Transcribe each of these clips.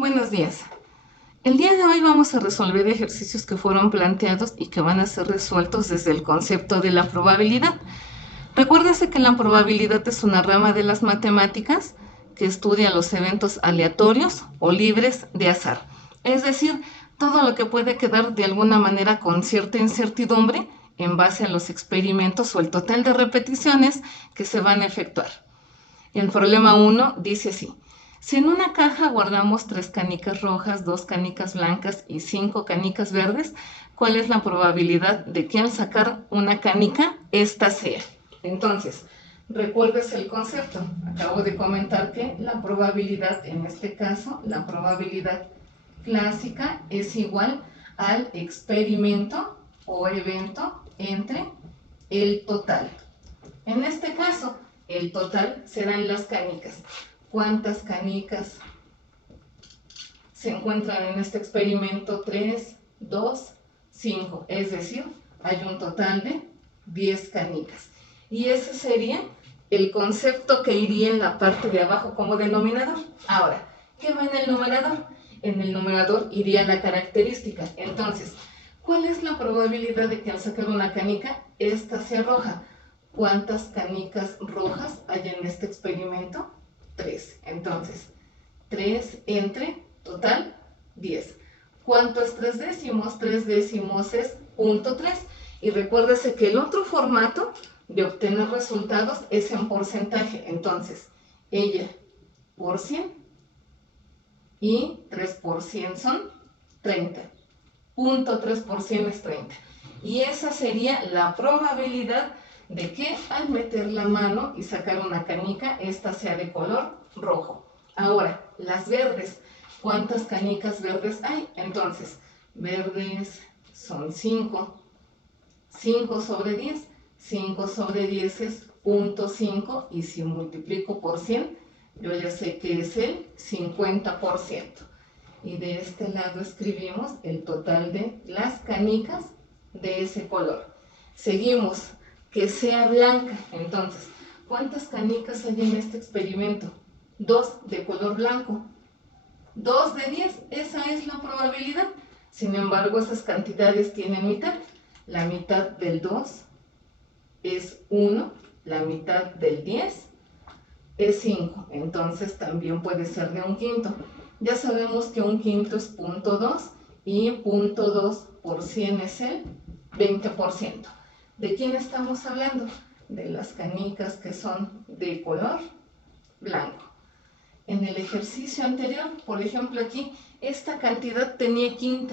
Buenos días. El día de hoy vamos a resolver ejercicios que fueron planteados y que van a ser resueltos desde el concepto de la probabilidad. Recuérdese que la probabilidad es una rama de las matemáticas que estudia los eventos aleatorios o libres de azar. Es decir, todo lo que puede quedar de alguna manera con cierta incertidumbre en base a los experimentos o el total de repeticiones que se van a efectuar. El problema 1 dice así: si en una caja guardamos 3 canicas rojas, 2 canicas blancas y 5 canicas verdes, ¿cuál es la probabilidad de que al sacar una canica, esta sea? Entonces, recuerdes el concepto. Acabo de comentar que la probabilidad, en este caso, la probabilidad clásica es igual al experimento o evento entre el total. En este caso, el total serán las canicas. ¿Cuántas canicas se encuentran en este experimento? 3, 2, 5. Es decir, hay un total de 10 canicas. Y ese sería el concepto que iría en la parte de abajo como denominador. Ahora, ¿qué va en el numerador? En el numerador iría la característica. Entonces, ¿cuál es la probabilidad de que al sacar una canica, esta sea roja? ¿Cuántas canicas rojas hay en este experimento? 3. Entonces, 3 entre total 10. ¿Cuánto es 3 décimos? 3 décimos es 0.3. Y recuérdese que el otro formato de obtener resultados es en porcentaje. Entonces, ella por 100 y 3 por 100 son 30. 0.3% es 30. Y esa sería la probabilidad de que al meter la mano y sacar una canica, esta sea de color rojo. Ahora, las verdes. ¿Cuántas canicas verdes hay? Entonces, verdes son 5. 5 sobre 10. 5 sobre 10 es 0.5 y si multiplico por 100, yo ya sé que es el 50%. Y de este lado escribimos el total de las canicas de ese color. Seguimos. Que sea blanca. Entonces, ¿cuántas canicas hay en este experimento? 2 de color blanco. 2 de 10, esa es la probabilidad. Sin embargo, esas cantidades tienen mitad. La mitad del 2 es 1, la mitad del 10 es 5. Entonces, también puede ser de un quinto. Ya sabemos que un quinto es 0.2 y 0.2 por 100 es el 20%. ¿De quién estamos hablando? De las canicas que son de color blanco. En el ejercicio anterior, por ejemplo aquí, esta cantidad tenía quinta.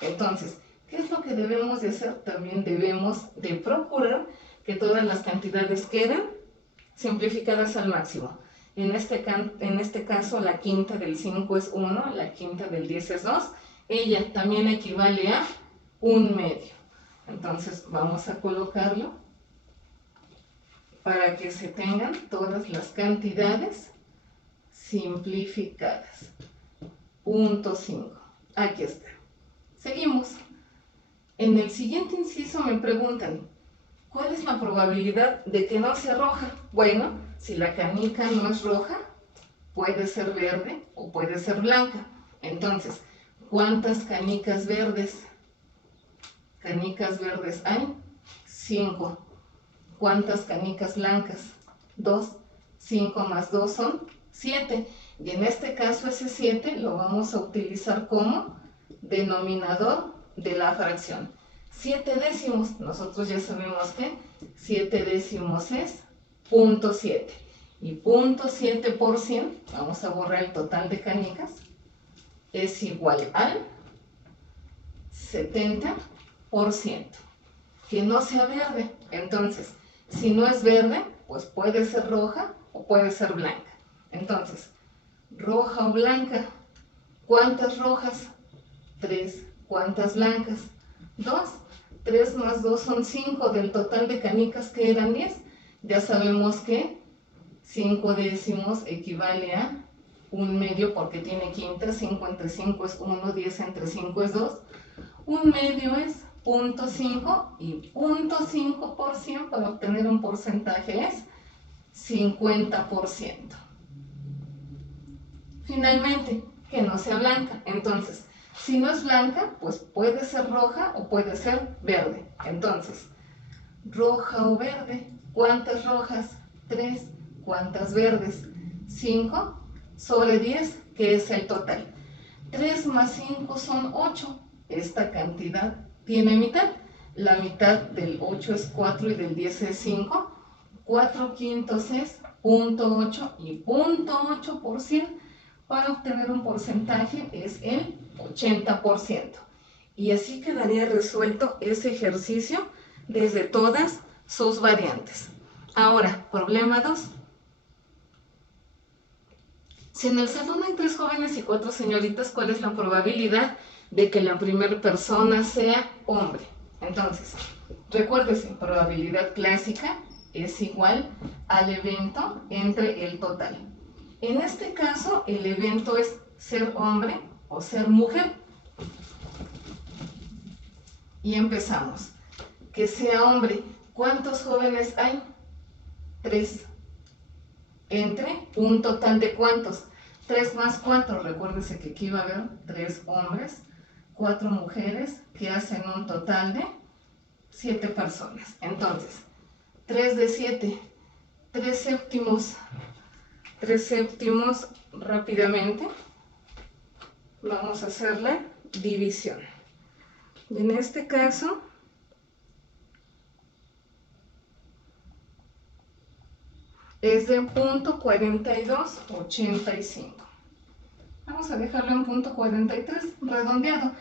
Entonces, ¿qué es lo que debemos de hacer? También debemos de procurar que todas las cantidades queden simplificadas al máximo. En este caso, la quinta del 5 es 1, la quinta del 10 es 2. Ella también equivale a 1/2. Entonces vamos a colocarlo para que se tengan todas las cantidades simplificadas. 0.5. Aquí está. Seguimos. En el siguiente inciso me preguntan, ¿cuál es la probabilidad de que no sea roja? Bueno, si la canica no es roja, puede ser verde o puede ser blanca. Entonces, ¿cuántas canicas verdes? Canicas verdes hay 5. ¿Cuántas canicas blancas? 2. 5 más 2 son 7. Y en este caso ese 7 lo vamos a utilizar como denominador de la fracción. 7 décimos, nosotros ya sabemos que 7 décimos es 0.7. Y 0.7%, vamos a borrar el total de canicas, es igual al 70%. Que no sea verde. Entonces, si no es verde, pues puede ser roja o puede ser blanca. Entonces, roja o blanca. ¿Cuántas rojas? 3. ¿Cuántas blancas? 2. 3 más 2 son 5 del total de canicas que eran 10. Ya sabemos que 5 décimos equivale a 1/2 porque tiene quinta. 5 entre 5 es 1, 10 entre 5 es 2. 1/2 es 0.5 y 0.5% para obtener un porcentaje es 50%. Finalmente, que no sea blanca. Entonces, si no es blanca, pues puede ser roja o puede ser verde. Entonces, roja o verde. ¿Cuántas rojas? 3. ¿Cuántas verdes? 5 sobre 10, que es el total. 3 más 5 son 8. Esta cantidad tiene mitad. La mitad del 8 es 4 y del 10 es 5. 4 quintos es 0.8 y 0.8% para obtener un porcentaje es el 80%. Y así quedaría resuelto ese ejercicio desde todas sus variantes. Ahora, problema 2. Si en el salón hay 3 jóvenes y 4 señoritas, ¿cuál es la probabilidad de que la primera persona sea hombre? Entonces, recuérdese, probabilidad clásica es igual al evento entre el total. En este caso, el evento es ser hombre o ser mujer. Y empezamos. Que sea hombre. ¿Cuántos jóvenes hay? 3. Entre un total de ¿cuántos? 3 más 4. Recuérdese que aquí va a haber 3 hombres, 4 mujeres, que hacen un total de 7 personas. Entonces, 3 de 7, 3 séptimos. 3 séptimos rápidamente. Vamos a hacer la división. Y en este caso, es de 0.4285. Vamos a dejarlo en 0.43, redondeado.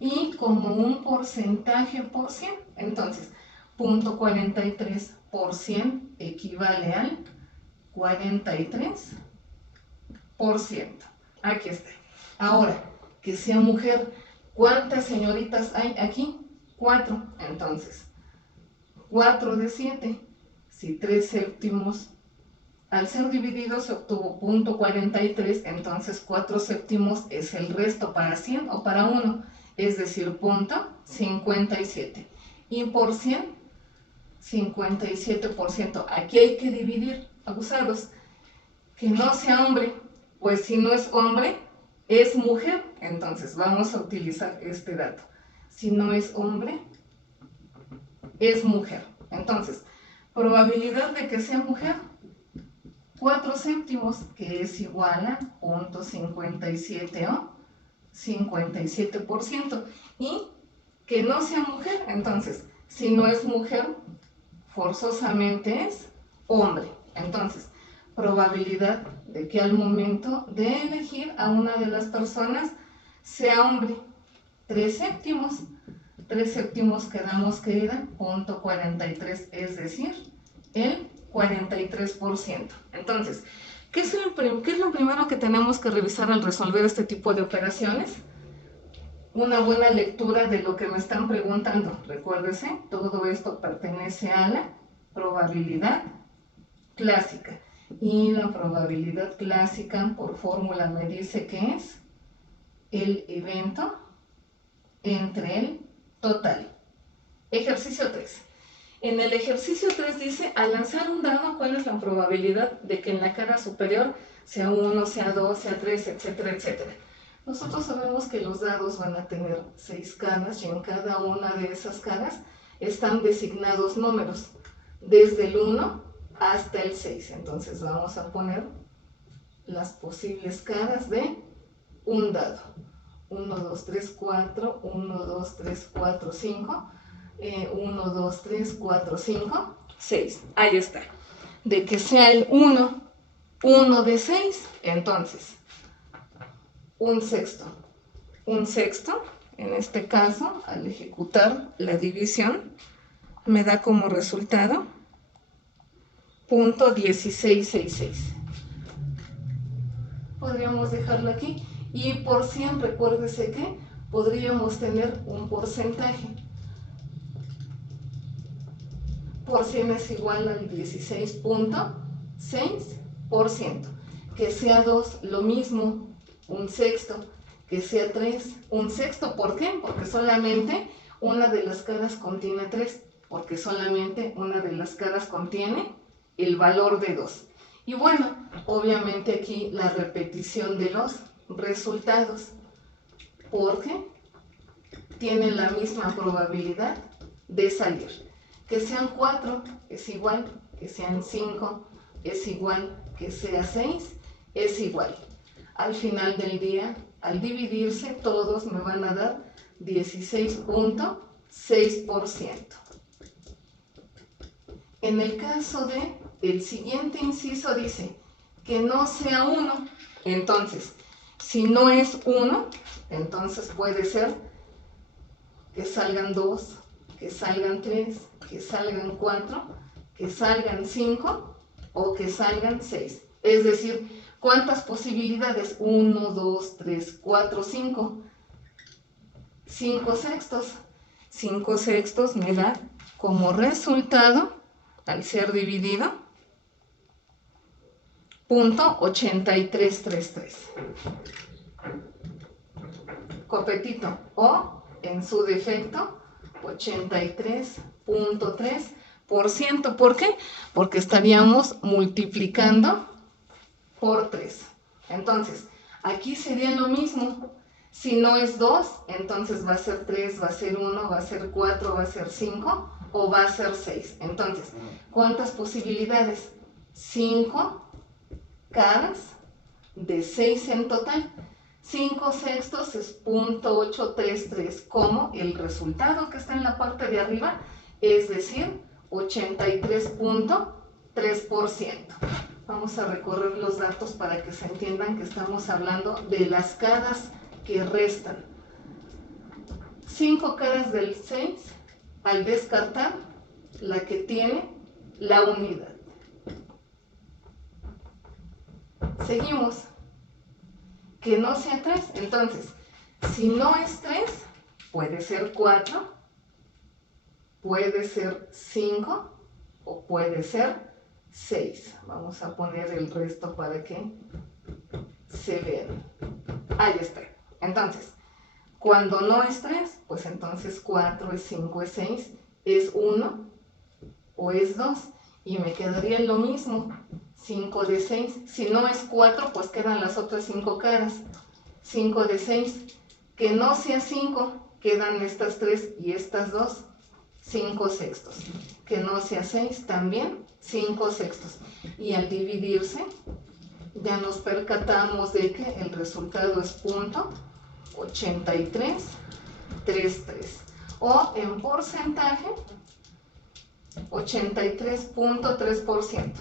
Y como un porcentaje por 100, entonces 0.43% equivale al 43%. Aquí está. Ahora, que sea mujer, ¿cuántas señoritas hay aquí? 4. Entonces, 4 de 7. Si 3 séptimos, al ser dividido se obtuvo 0.43, entonces 4 séptimos es el resto para 100 o para 1, es decir, 0.57. Y por 100, 57%. Aquí hay que dividir, abusados. Que no sea hombre, pues si no es hombre, es mujer. Entonces vamos a utilizar este dato. Si no es hombre, es mujer. Entonces, probabilidad de que sea mujer, 4 séptimos, que es igual a 0.57 o 57%. Y que no sea mujer, entonces, si no es mujer, forzosamente es hombre. Entonces, probabilidad de que al momento de elegir a una de las personas sea hombre, 3 séptimos. 3 séptimos quedamos que era 0.43, es decir, el 43%. Entonces, ¿qué es lo primero que tenemos que revisar al resolver este tipo de operaciones? Una buena lectura de lo que me están preguntando. Recuérdese, todo esto pertenece a la probabilidad clásica. Y la probabilidad clásica por fórmula me dice que es el evento entre el total. Ejercicio 3. En el ejercicio 3 dice, al lanzar un dado, ¿cuál es la probabilidad de que en la cara superior sea 1, sea 2, sea 3, etcétera, etcétera? Nosotros sabemos que los dados van a tener 6 caras y en cada una de esas caras están designados números, desde el 1 hasta el 6. Entonces vamos a poner las posibles caras de un dado. 1, 2, 3, 4, 1, 2, 3, 4, 5, 1, 2, 3, 4, 5, 6. Ahí está. De que sea el 1, 1 de 6, entonces, un sexto. Un sexto, en este caso, al ejecutar la división, me da como resultado 0.1666. Podríamos dejarlo aquí. Y por 100, recuérdese que podríamos tener un porcentaje. Por 100 es igual al 16.6%. Que sea 2, lo mismo, un sexto. Que sea 3, un sexto. ¿Por qué? Porque solamente una de las caras contiene 3. Porque solamente una de las caras contiene el valor de 2. Y bueno, obviamente aquí la repetición de los resultados, porque tienen la misma probabilidad de salir. Que sean 4 es igual, que sean 5 es igual, que sea 6 es igual. Al final del día, al dividirse, todos me van a dar 16.6%. En el caso de el siguiente inciso dice que no sea 1. Entonces, si no es 1, entonces puede ser que salgan 2, que salgan 3, que salgan 4, que salgan 5 o que salgan 6. Es decir, ¿cuántas posibilidades? 1, 2, 3, 4, 5. 5 sextos. 5 sextos me da como resultado, al ser dividido, .8333. Copetito, o en su defecto, 83.3%. ¿Por qué? Porque estaríamos multiplicando por 3. Entonces, aquí sería lo mismo. Si no es 2, entonces va a ser 3, va a ser 1, va a ser 4, va a ser 5 o va a ser 6. Entonces, ¿cuántas posibilidades? 5 caras de 6 en total. 5 sextos es .833, como el resultado que está en la parte de arriba, es decir, 83.3%. Vamos a recorrer los datos para que se entiendan que estamos hablando de las caras que restan. 5 caras del 6, al descartar la que tiene la unidad. Seguimos. Que no sea 3. Entonces, si no es 3, puede ser 4, puede ser 5 o puede ser 6. Vamos a poner el resto para que se vean. Ahí está. Entonces, cuando no es 3, pues entonces 4 es 5 es 6, es 1 o es 2. Y me quedaría lo mismo. 5 de 6. Si no es 4, pues quedan las otras 5 caras. 5 de 6. Que no sea 5, quedan estas 3 y estas 2. 5 sextos. Que no sea 6, también 5 sextos. Y al dividirse, ya nos percatamos de que el resultado es .8333. O en porcentaje, 83.3%.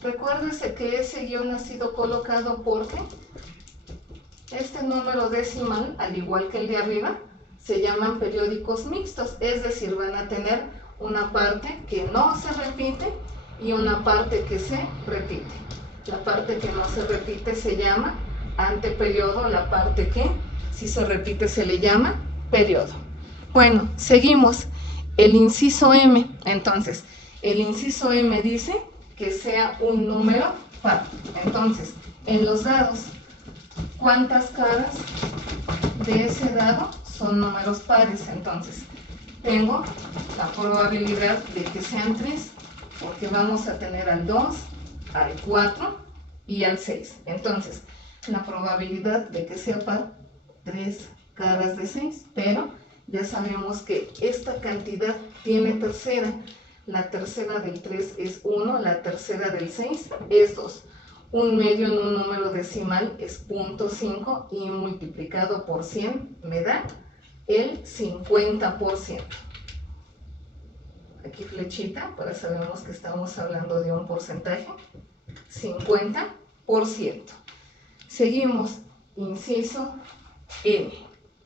Recuérdese que ese guión ha sido colocado porque este número decimal, al igual que el de arriba, se llaman periódicos mixtos, es decir, van a tener una parte que no se repite y una parte que se repite. La parte que no se repite se llama anteperiodo, la parte que si se repite se le llama periodo. Bueno, seguimos. El inciso M, entonces, el inciso M dice que sea un número par. Entonces, en los dados, ¿cuántas caras de ese dado son números pares? Entonces, tengo la probabilidad de que sean 3, porque vamos a tener al 2, al 4 y al 6. Entonces, la probabilidad de que sea par, 3 caras de 6, pero ya sabemos que esta cantidad tiene tercera. La tercera del 3 es 1, la tercera del 6 es 2. Un medio en un número decimal es 0.5 y multiplicado por 100 me da el 50%. Aquí flechita, para sabemos que estamos hablando de un porcentaje, 50%. Seguimos, inciso N.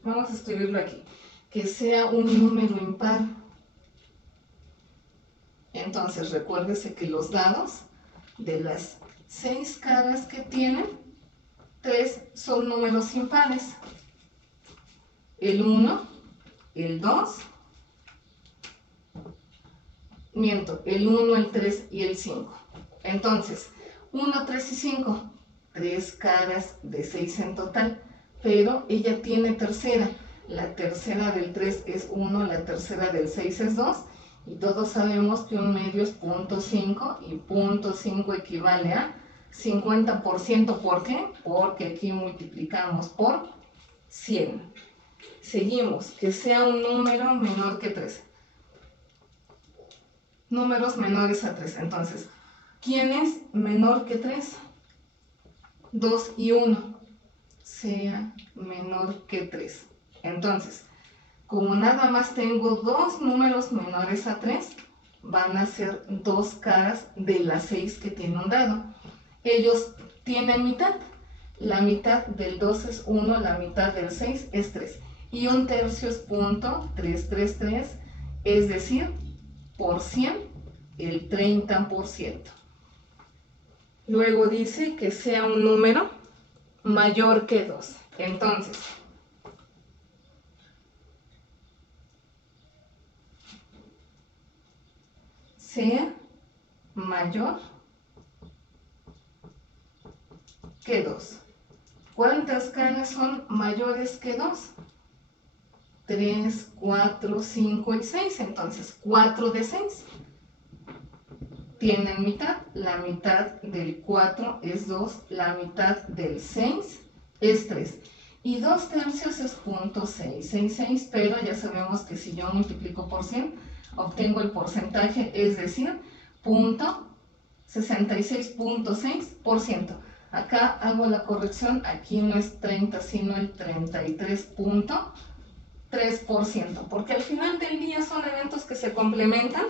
Vamos a escribirlo aquí. Que sea un número impar. Entonces, recuérdese que los dados de las 6 caras que tienen, 3 son números impares. El 1, el 2, el 1, el 3 y el 5. Entonces, 1, 3 y 5, 3 caras de 6 en total, pero ella tiene tercera. La tercera del 3 es 1, la tercera del 6 es 2, y todos sabemos que un medio es 0.5 y 0.5 equivale a 50%, ¿por qué? Porque aquí multiplicamos por 100. Seguimos, que sea un número menor que 3. Números menores a 3. Entonces, ¿quién es menor que 3? 2 y 1. Sea menor que 3. Entonces, como nada más tengo dos números menores a 3, van a ser dos caras de las 6 que tiene un dado. Ellos tienen mitad. La mitad del 2 es 1, la mitad del 6 es 3. Y un tercio es .333, es decir, por 100, el 30%. Luego dice que sea un número mayor que 2. Entonces, sea mayor que 2. ¿Cuántas caras son mayores que 2? 3, 4, 5 y 6. Entonces, 4 de 6 tienen mitad. La mitad del 4 es 2. La mitad del 6 es 3. Y 2 tercios es .666, pero ya sabemos que si yo multiplico por 100, obtengo el porcentaje, es decir, 66.6%. Acá hago la corrección, aquí no es 30, sino el 33.3%, porque al final del día son eventos que se complementan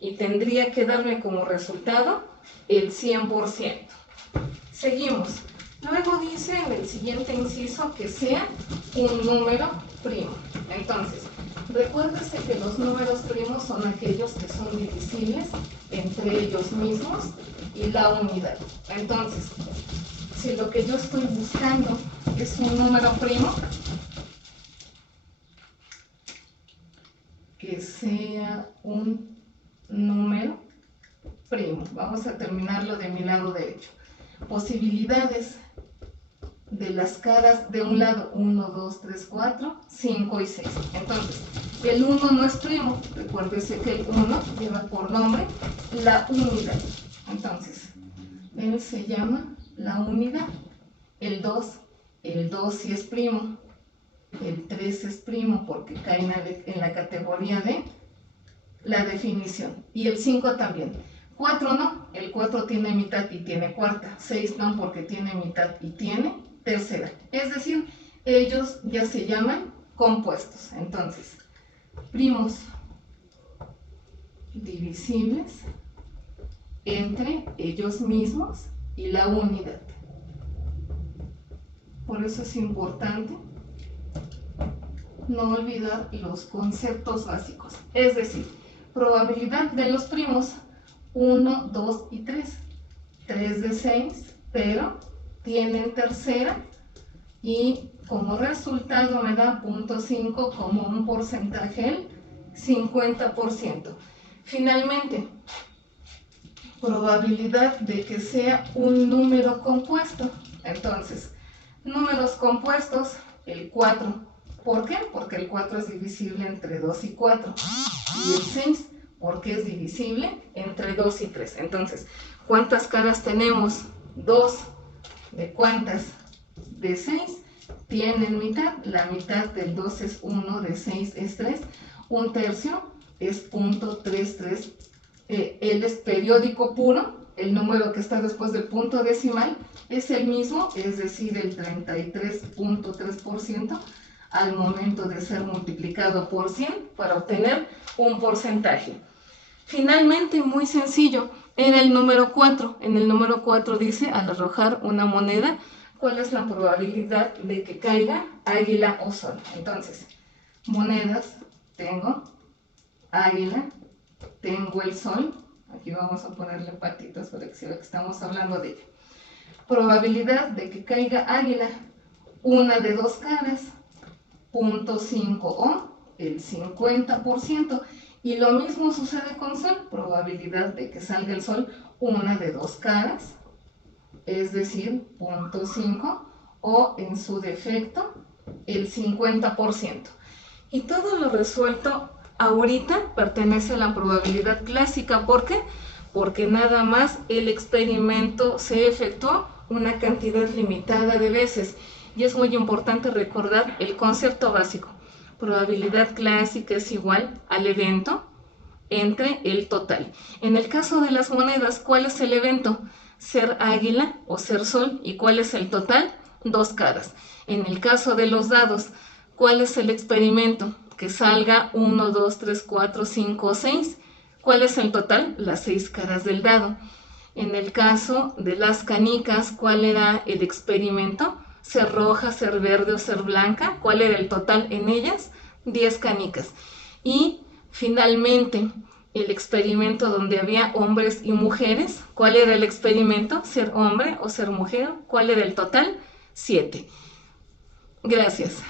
y tendría que darme como resultado el 100%. Seguimos. Luego dice en el siguiente inciso que sea un número primo. Entonces, recuérdese que los números primos son aquellos que son divisibles entre ellos mismos y la unidad. Entonces, si lo que yo estoy buscando es un número primo, que sea un número primo. Vamos a terminarlo de mi lado derecho. Posibilidades de las caras de un lado, 1, 2, 3, 4, 5 y 6. Entonces, el 1 no es primo. Recuérdese que el 1 lleva por nombre la unidad. Entonces, él se llama la unidad. El 2 sí es primo. El 3 es primo porque cae en la categoría de la definición. Y el 5 también. 4 no, el 4 tiene mitad y tiene cuarta. 6 no, porque tiene mitad y tiene tercera. Es decir, ellos ya se llaman compuestos. Entonces, primos divisibles entre ellos mismos y la unidad. Por eso es importante no olvidar los conceptos básicos. Es decir, probabilidad de los primos 1, 2 y 3. 3 de 6, pero tienen tercera y como resultado me da 0.5 como un porcentaje, el 50%. Finalmente, probabilidad de que sea un número compuesto. Entonces, números compuestos, el 4. ¿Por qué? Porque el 4 es divisible entre 2 y 4. Y el 6, porque es divisible entre 2 y 3. Entonces, ¿cuántas caras tenemos? 2. ¿De cuántas? De 6. Tienen mitad. La mitad del 2 es 1, de 6 es 3. Un tercio es .33. Él es periódico puro. El número que está después del punto decimal es el mismo, es decir, el 33.3%. Al momento de ser multiplicado por 100 para obtener un porcentaje. Finalmente, muy sencillo, era el número 4. En el número 4 dice, al arrojar una moneda, ¿cuál es la probabilidad de que caiga águila o sol? Entonces, monedas, tengo águila, tengo el sol. Aquí vamos a ponerle patitas para que se vea que estamos hablando de ella. Probabilidad de que caiga águila, una de dos caras. 0.5 o el 50%. Y lo mismo sucede con sol, probabilidad de que salga el sol, una de dos caras, es decir, 0.5 o en su defecto el 50%. Y todo lo resuelto ahorita pertenece a la probabilidad clásica. ¿Por qué? porque nada más el experimento se efectuó una cantidad limitada de veces. Y es muy importante recordar el concepto básico. Probabilidad clásica es igual al evento entre el total. En el caso de las monedas, ¿cuál es el evento? Ser águila o ser sol. ¿Y cuál es el total? 2 caras. En el caso de los dados, ¿cuál es el experimento? Que salga 1, 2, 3, 4, 5, 6. ¿Cuál es el total? Las 6 caras del dado. En el caso de las canicas, ¿cuál era el experimento? Ser roja, ser verde o ser blanca. ¿Cuál era el total en ellas? 10 canicas. Y finalmente, el experimento donde había hombres y mujeres. ¿Cuál era el experimento? ¿Ser hombre o ser mujer? ¿Cuál era el total? 7. Gracias.